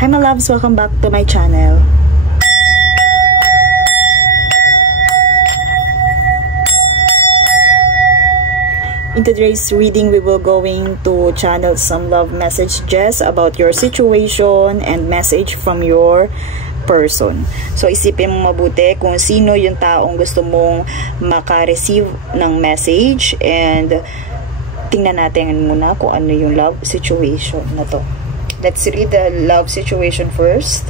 Hi my loves, welcome back to my channel. In today's reading, we will going to channel some love messages about your situation and message from your person. So isipin mo mabuti kung sino yung taong gusto mong maka-receive ng message, and tingnan natin muna kung ano yung love situation na to. Let's read the love situation first.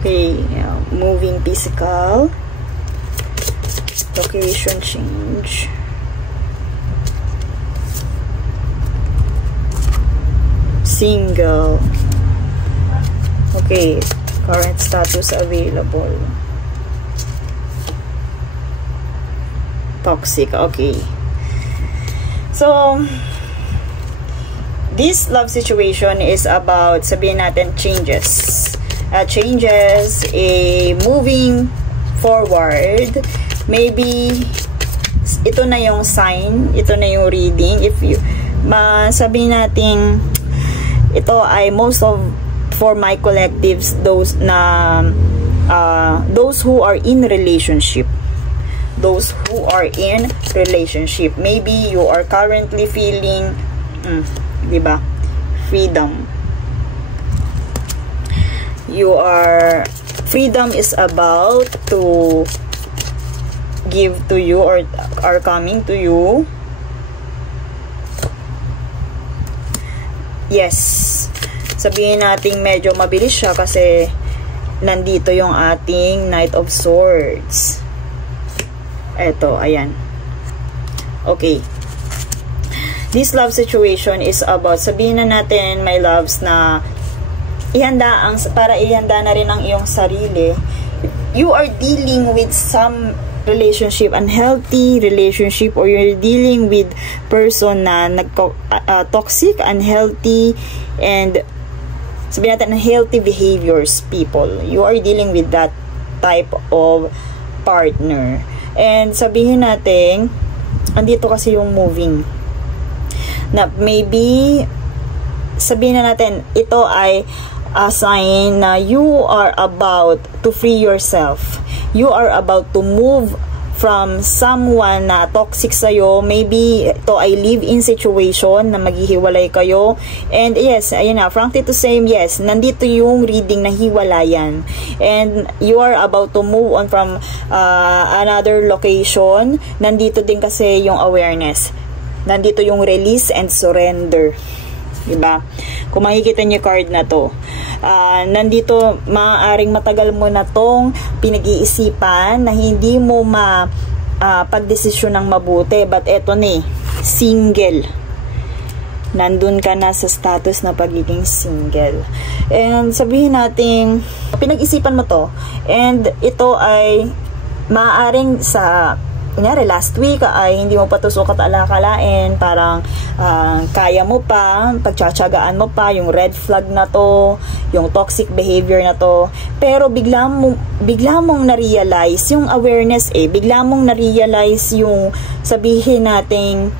Okay, moving physical, location change, single. Okay, current status available, toxic. Okay, so this love situation is about, sabihin natin, changes, moving forward. Maybe ito na yung sign, ito na yung reading. If you sabihin natin, ito ay most of for my collectives, those who are in relationship. Those who are in relationship. Maybe you are currently feeling, diba? Freedom. Freedom is about to give to you or are coming to you. Yes. Sabihin natin medyo mabilis siya kasi nandito yung ating Knight of Swords. Eto, ayan. Okay. This love situation is about, sabihin na natin, my loves, na para ihanda na rin ang iyong sarili. You are dealing with some relationship, unhealthy relationship, or you're dealing with person na toxic, unhealthy, and sabihin natin unhealthy behaviors people. You are dealing with that type of partner. And sabihin natin, andito kasi yung moving. Na maybe, sabihin na natin, ito ay a sign na you are about to free yourself. You are about to move from someone na toxic sa'yo. Maybe ito ay live-in situation na maghihiwalay kayo. And yes, ayun na, frankly to say, yes, nandito yung reading na hiwalayan. And you are about to move on from another location. Nandito din kasi yung awareness. Nandito yung release and surrender. Diba? Kung makikita niyo card na to, nandito maaaring matagal mo na tong pinag-iisipan na hindi mo pagdesisyon ng mabuti, but eto na, single. Nandun ka na sa status na pagiging single. And sabihin natin, pinag-isipan mo to, and ito ay maaaring sa kunyari last week ay hindi mo pa to sukat alakalain, parang kaya mo pa, pagtsatsagaan mo pa yung red flag na to, yung toxic behavior na to, pero bigla mong na-realize yung awareness, bigla mong na-realize yung sabihin nating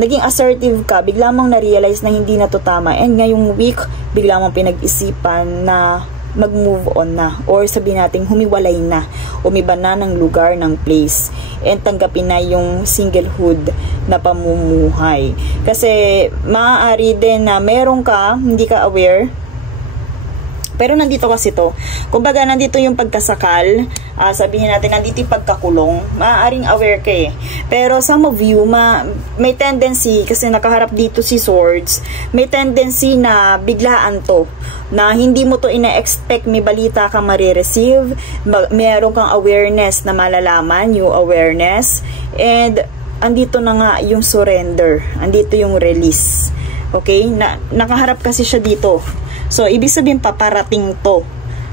naging assertive ka, bigla mong na-realize na hindi na to tama, and ngayong week bigla mong pinag-isipan na mag-move on na, or sabihin natin humiwalay na, umiba na ng lugar, ng place, and tanggapin na yung singlehood na pamumuhay. Kasi maaari din na meron ka, hindi ka aware, pero nandito kasi to, kumbaga nandito yung pagkasakal, sabihin natin nandito yung pagkakulong, maaaring aware ka pero some of you may tendency, kasi nakaharap dito si Swords, may tendency na biglaan to, na hindi mo to ina-expect, may balita ka marireceive, meron kang awareness na malalaman, yung awareness, and andito na nga yung surrender, andito yung release. Okay? Nakaharap kasi siya dito. So, ibig sabihin, paparating to.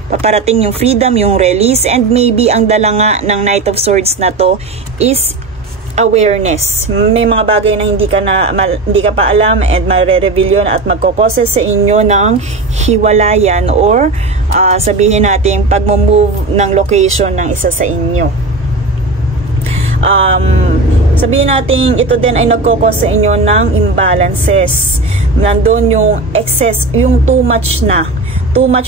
Paparating yung freedom, yung release, and maybe ang dala nga ng Knight of Swords na to is awareness. May mga bagay na hindi ka pa alam and mare-reveal yun at magkokoses sa inyo ng hiwalayan or sabihin natin pag-move ng location ng isa sa inyo. Sabihin natin ito din ay nagkokos sa inyo ng imbalances. Nandun yung excess, yung too much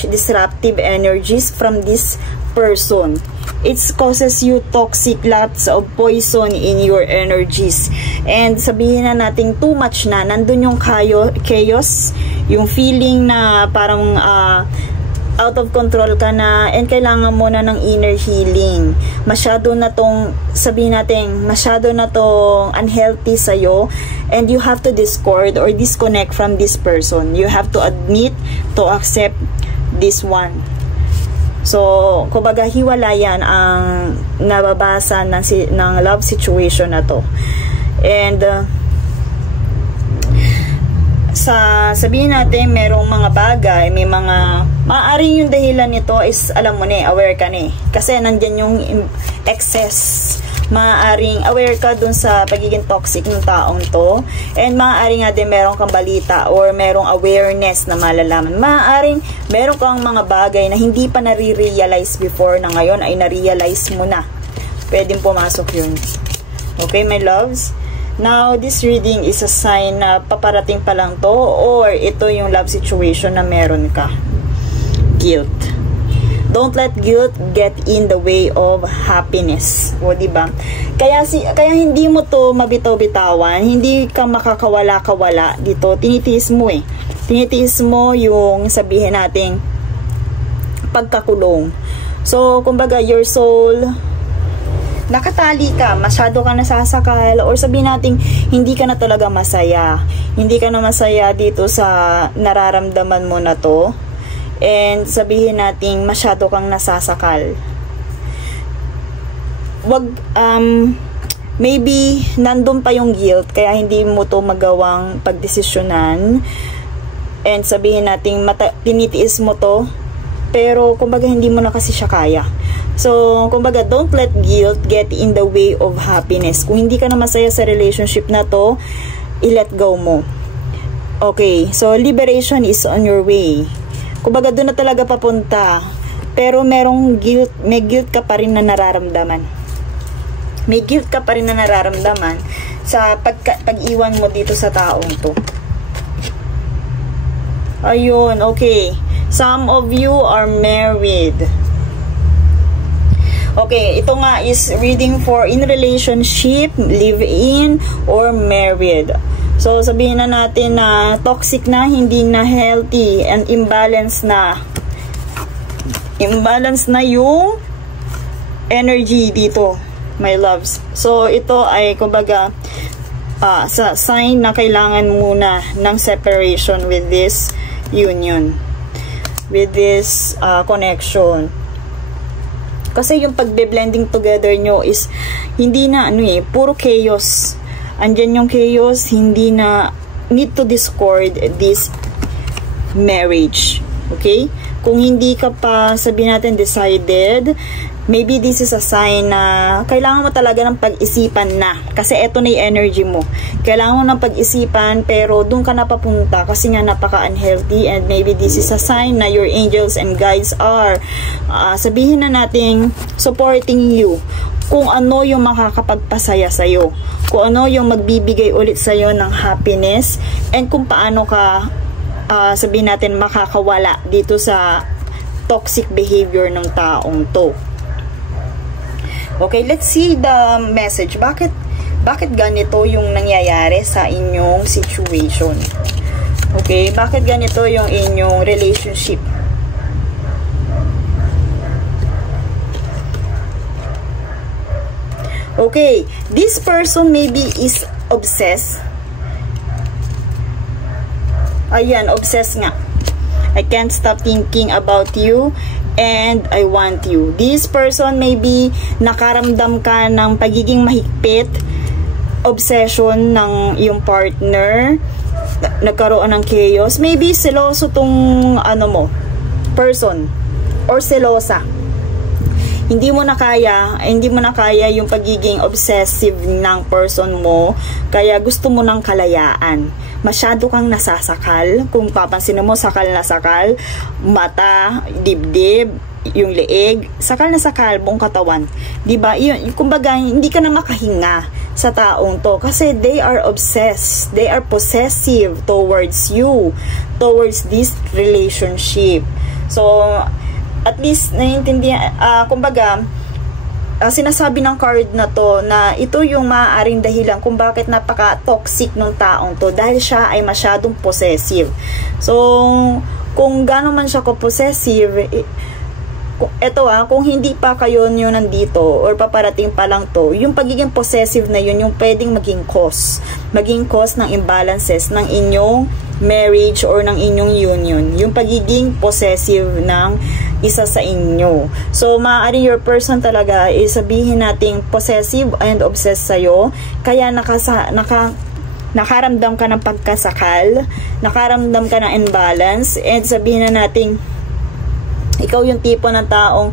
disruptive energies from this person. It causes you toxic, lots of poison in your energies. And sabihin na natin too much na, nandun yung chaos, yung feeling na parang out of control ka na and kailangan mo na ng inner healing. Masyado na tong, sabihin natin, masyado na tong unhealthy sa'yo and you have to discord or disconnect from this person. You have to admit, to accept this one. So, kumbaga hiwalayan ang nababasa ng love situation na to. And sabihin natin merong mga bagay, may mga maaaring yung dahilan nito is alam mo na, aware ka na kasi nandyan yung excess. Maaaring aware ka dun sa pagiging toxic ng taong to, and maaaring nga din meron kang balita or merong awareness na malalaman. Maaaring meron kang mga bagay na hindi pa nare-realize before na ngayon ay na-realize mo na. Pwedeng pumasok yun. Okay, my loves? Now, this reading is a sign na paparating pa lang to or ito yung love situation na meron ka. Guilt. Don't let guilt get in the way of happiness. O, diba? Kaya hindi mo to mabitaw-bitawan, hindi ka makakawala-kawala dito. Tinitiis mo eh. Tinitiis mo yung sabihin nating pagkakulong. So, kumbaga, your soul, nakatali ka, masyado ka nasasakal, or sabihin natin, hindi ka na talaga masaya. Hindi ka na masaya dito sa nararamdaman mo na to. And sabihin natin, masyado kang nasasakal. Maybe, nandun pa yung guilt, kaya hindi mo to magawang pagdesisyonan. And sabihin natin, tinitiis mo to, pero kumbaga hindi mo na kasi siya kaya. So, kumbaga, don't let guilt get in the way of happiness. Kung hindi ka na masaya sa relationship na to, i-let go mo. Okay, so liberation is on your way. Kumbaga, doon na talaga papunta. Pero merong guilt, may guilt ka pa rin na nararamdaman. May guilt ka pa rin na nararamdaman sa pag-iwan mo dito sa taong to. Ayun, okay. Some of you are married. Okay, ito nga is reading for in relationship, live-in, or married. So, sabihin na natin na toxic na, hindi na healthy, and imbalance na. Imbalance na yung energy dito, my loves. So, ito ay, kumbaga, sa sign na kailangan muna ng separation with this union. With this connection. Kasi yung pagbe-blending together nyo is hindi na puro chaos. Andyan yung chaos, hindi na need to discord this marriage. Okay? Kung hindi ka pa, sabihin natin, decided, maybe this is a sign na kailangan mo talaga ng pag-isipan na. Kasi eto na yung energy mo. Kailangan mo ng pag-isipan, pero doon ka napapunta kasi nga napaka-unhealthy, and maybe this is a sign na your angels and guides are sabihin na natin supporting you. Kung ano yung makakapagpasaya sa'yo. Kung ano yung magbibigay ulit sa'yo ng happiness, and kung paano ka sabihin natin makakawala dito sa toxic behavior ng taong to. Okay, let's see the message. Bakit ganito yung nangyayari sa inyong situation? Okay, bakit ganito yung inyong relationship? Okay, this person maybe is obsessed. Ayan, obsessed nga. I can't stop thinking about you and I want you. This person maybe nakaramdam ka ng pagiging mahigpit, obsession ng iyong partner, nagkaroon ng chaos. Maybe seloso tong person or selosa. hindi mo na kaya yung pagiging obsessive ng person mo, kaya gusto mo ng kalayaan. Masyado kang nasasakal, kung papansin mo, sakal na sakal, mata, dibdib, yung leeg, sakal na sakal, buong katawan. Diba? Yun, kumbaga, hindi ka na makahinga sa taong to kasi they are obsessed, they are possessive towards you, towards this relationship. So, at least, naiintindihan, kumbaga, sinasabi ng card na to na ito yung maaaring dahilan kung bakit napaka-toxic ng taong to dahil siya ay masyadong possessive. So, kung gano'n man siya ko-possessive, eto kung hindi pa kayo nyo nandito or paparating pa lang to, yung pagiging possessive na yun yung pwedeng maging cause ng imbalances ng inyong marriage or ng inyong union, yung pagiging possessive ng isa sa inyo. So, maaaring your person talaga is sabihin nating possessive and obsessed sa'yo, kaya nakaramdam ka ng pagkasakal, nakaramdam ka ng imbalance, and sabihin na nating ikaw yung tipo ng taong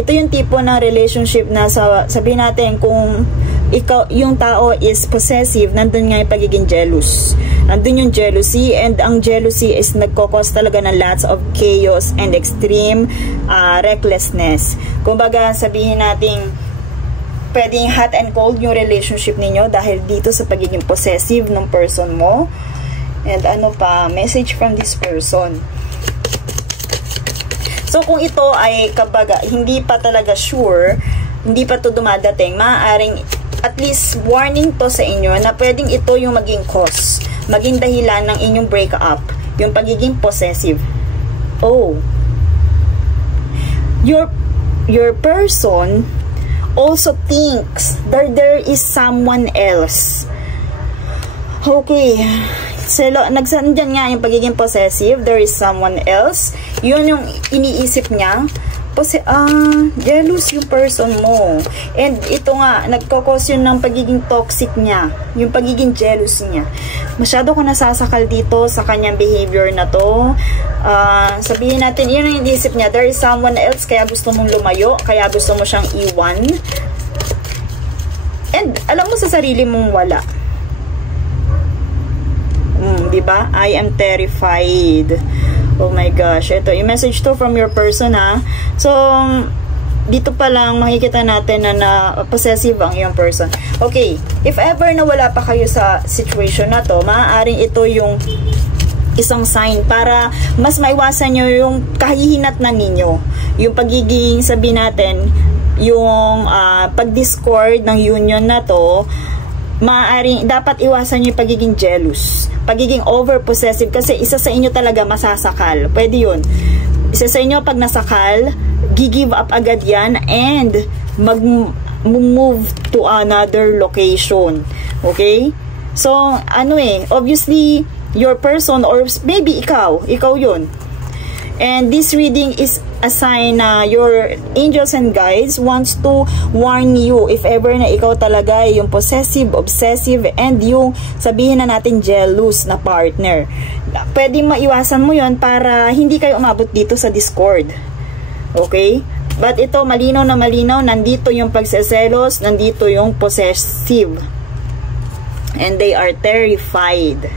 ito yung tipo ng relationship na sabihin natin kung ikaw yung tao is possessive, nandun nga yung pagiging jealous, nandun yung jealousy, and ang jealousy is nagkokos talaga ng lots of chaos and extreme recklessness. Kumbaga sabihin natin pwedeng hot and cold yung relationship ninyo dahil dito sa pagiging possessive ng person mo. And ano pa, message from this person. So, kung ito ay kabaga, hindi pa talaga sure, hindi pa to dumadating, maaaring at least warning to sa inyo na pwedeng ito yung maging cause, maging dahilan ng inyong breakup, yung pagiging possessive. Oh. Your person also thinks that there is someone else. Okay. Nagsandiyan nga yung pagiging possessive, there is someone else, yun yung iniisip niya, jealous yung person mo, and ito nga, nagkakos yun ng pagiging toxic niya, yung pagiging jealous niya. Masyado ko nasasakal dito sa kanyang behavior na to. Sabihin natin, yun ang iniisip niya, there is someone else, kaya gusto mong lumayo, kaya gusto mo siyang iwan, and alam mo sa sarili mong wala. Diba? I am terrified. Oh my gosh. Ito, yung message to from your person ha. So, dito pa lang makikita natin na possessive ang iyong person. Okay. If ever na wala pa kayo sa situation na to, maaaring ito yung isang sign para mas maiwasan nyo yung kahihinatnan ninyo. Yung pagiging, sabihin natin, yung pag-discord ng union na to, maaaring dapat iwasan nyo yung pagiging jealous, pagiging over-possessive, kasi isa sa inyo talaga masasakal. Pwede yun. Isa sa inyo pag nasakal, give up agad yan and mag-move to another location. Okay? So, obviously, your person or maybe ikaw yun. And this reading is a sign na your angels and guides wants to warn you if ever na ikaw talaga yung possessive, obsessive, and yung sabihin na natin jealous na partner. Pwede maiwasan mo yon para hindi kayo umabot dito sa discord. Okay? But ito, malinaw na malinaw, nandito yung pagseselos, nandito yung possessive. And they are terrified.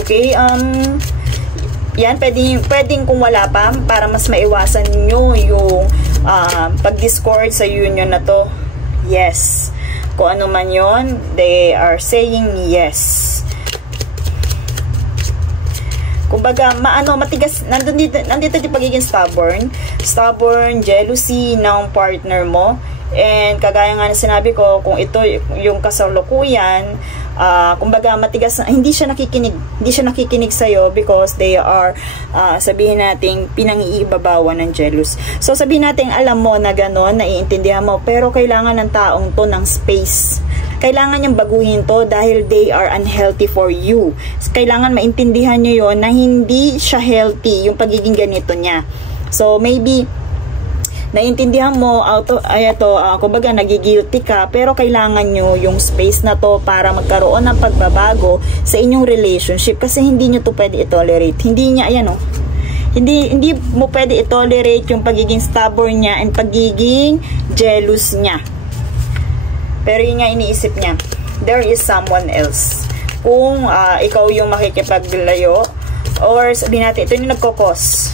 Okay, yan, pwedeng kung wala pa, para mas maiwasan nyo yung pag-discord sa union na to. Yes. Kung ano man yon, they are saying yes. Kumbaga, matigas, nandito yung pagiging stubborn, jealousy ng partner mo. And kagaya nga na sinabi ko, kung ito yung kasalukuyan, kumbaga matigas, hindi siya nakikinig sa'yo because they are sabihin natin pinangiibabawan ng jealous. So sabihin natin alam mo na gano'n, naiintindihan mo, pero kailangan ng taong to ng space. Kailangan niyang baguhin to dahil they are unhealthy for you. Kailangan maintindihan niyo yon na hindi siya healthy yung pagiging ganito niya. So maybe naiintindihan mo, kumbaga nagigilty ka, pero kailangan nyo yung space na to para magkaroon ng pagbabago sa inyong relationship, kasi hindi nyo to pwede i-tolerate. Hindi niya, Hindi mo pwede i-tolerate yung pagiging stubborn niya and pagiging jealous niya. Pero yun nga iniisip niya, there is someone else. Kung ikaw yung makikipaglayo, or sabihin natin, ito yung nagkokos.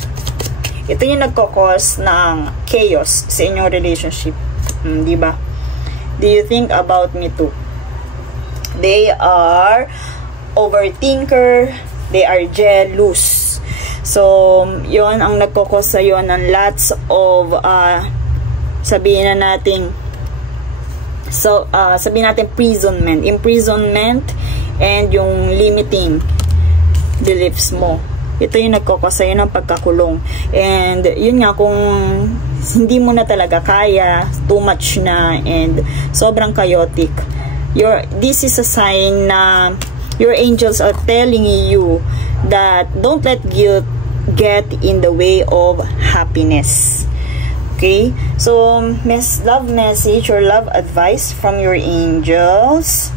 Ito yung nagkokos ng chaos sa inyong relationship. Diba? Do you think about me too? They are overthinker, they are jealous. So, yon ang nagkokos sa'yo ng lots of, sabihin natin imprisonment, and yung limiting beliefs mo. Ito yung nagkokos sa'yo ng pagkakulong. And, yun nga, kung hindi mo na talaga kaya, too much na, and sobrang chaotic, this is a sign na your angels are telling you that don't let guilt get in the way of happiness. Okay? So, love message or love advice from your angels.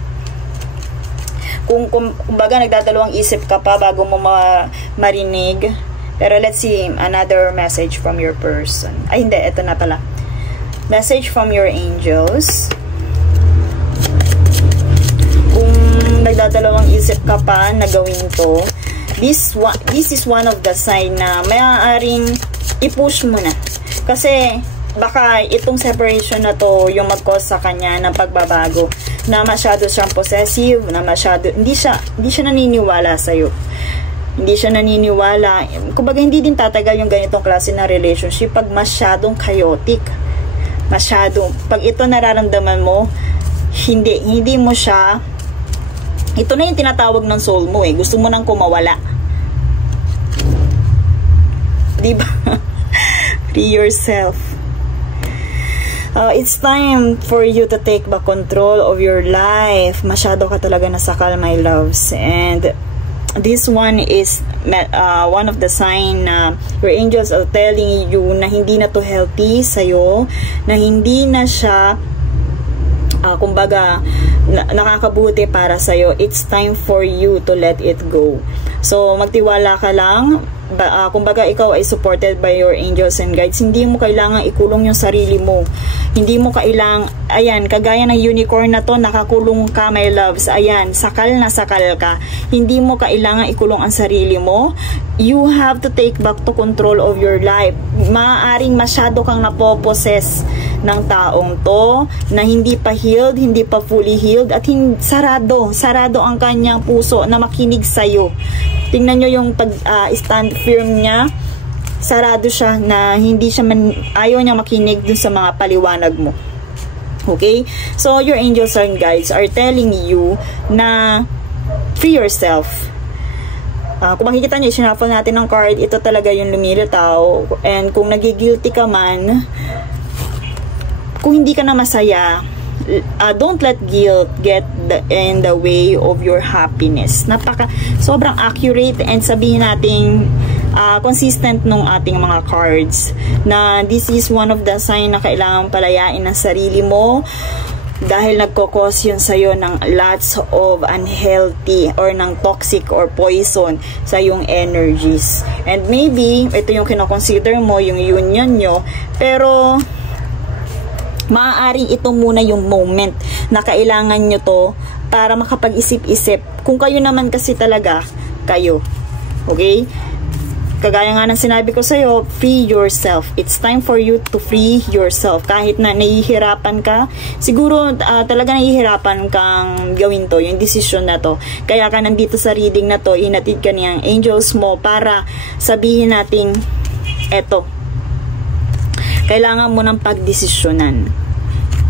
Kumbaga nagdadalawang isip ka pa bago mo marinig. Pero let's see another message from your person. Ay, hindi. Ito na pala. Message from your angels. Kung nagdadalawang isip ka pa na gawin to, this is one of the sign na maaaring i-push mo na. Kasi baka itong separation na to yung mag-cause sa kanya ng pagbabago, na masyado siyang possessive, na masyado hindi siya naniniwala sa iyo. Hindi siya naniniwala. Kumbaga hindi din tatagal yung ganitong klase na relationship pag masyadong chaotic. Pag ito nararamdaman mo, hindi mo siya, ito na yung tinatawag ng soul mo eh. Gusto mo nang kumawala. Diba? Free yourself. It's time for you to take back control of your life. Masyado ka talaga nasakal, my loves. And this one is one of the sign na your angels are telling you na hindi na to healthy sa'yo, na hindi na siya kumbaga nakakabuti para sa'yo. It's time for you to let it go. So magtiwala ka lang. Kumbaga ikaw ay supported by your angels and guides. Hindi mo kailangan ikulong yung sarili mo. Hindi mo kailangan, ayan, kagaya ng unicorn na to, nakakulong ka, my loves. Ayan, sakal na sakal ka. Hindi mo kailangan ikulong ang sarili mo. You have to take back to control of your life. Maaaring masyado kang napoposes ng taong to, na hindi pa healed, hindi pa fully healed, at sarado ang kanyang puso na makinig sa'yo. Tingnan nyo yung stand firm niya. Sarado siya, na hindi siya ayaw niya makinig dun sa mga paliwanag mo. Okay? So, your angels and guides are telling you na free yourself. Kung makikita nyo, sinafol natin ng card, ito talaga yung lumilitaw. And kung nagigilty ka man, kung hindi ka na masaya, don't let guilt get in the way of your happiness. Sobrang accurate, and sabihin natin consistent nung ating mga cards, na this is one of the sign na kailangan palayain ng sarili mo, dahil nagkokos yun sa'yo ng lots of unhealthy or ng toxic or poison sa yung energies. And maybe ito yung kinoconsider mo, yung union nyo, pero maaaring ito muna yung moment na kailangan nyo to para makapag-isip-isip. Kung kayo naman kasi talaga, kayo. Okay? Kagaya nga ng sinabi ko sa'yo, free yourself. It's time for you to free yourself. Kahit na nahihirapan ka, siguro talaga nahihirapan kang gawin to, yung decision na to. Kaya ka nandito sa reading na to, inatid ka niyang angels mo para sabihin natin, eto, kailangan mo ng pagdesisyonan.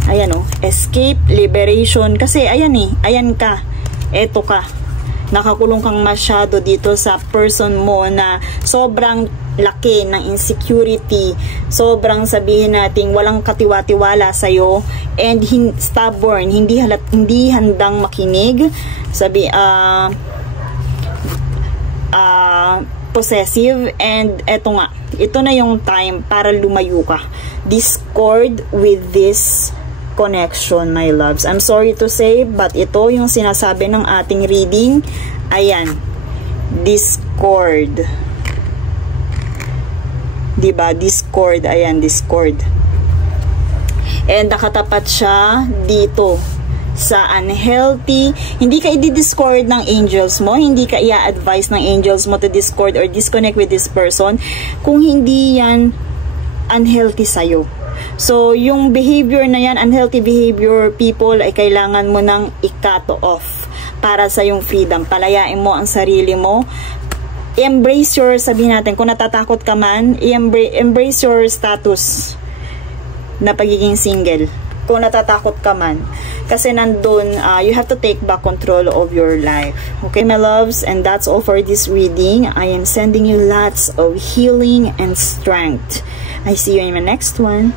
Ayan o, escape, liberation. Kasi ayan ayan ka, eto ka. Nakakulong kang masyado dito sa person mo na sobrang laki ng insecurity, sobrang sabihin natin walang katiwa-tiwala sa'yo, and stubborn, hindi handang makinig, possessive, and eto nga, ito na yung time para lumayo ka. Discord with this connection, my loves. I'm sorry to say, but ito yung sinasabi ng ating reading. Ayan, discord. Diba? Discord. Ayan, Discord. And nakatapat siya dito sa unhealthy. Hindi ka i-discord ng angels mo. Hindi ka i-advise ng angels mo to discord or disconnect with this person kung hindi yan unhealthy sa'yo. So, yung behavior na yan, unhealthy behavior, people, ay kailangan mo nang i-cut off para sa yung freedom. Palayain mo ang sarili mo. Embrace your, sabihin natin, kung natatakot ka man, embrace your status na pagiging single. Kung natatakot ka man. Kasi nandun, you have to take back control of your life. Okay, my loves? And that's all for this reading. I am sending you lots of healing and strength. I see you in my next one.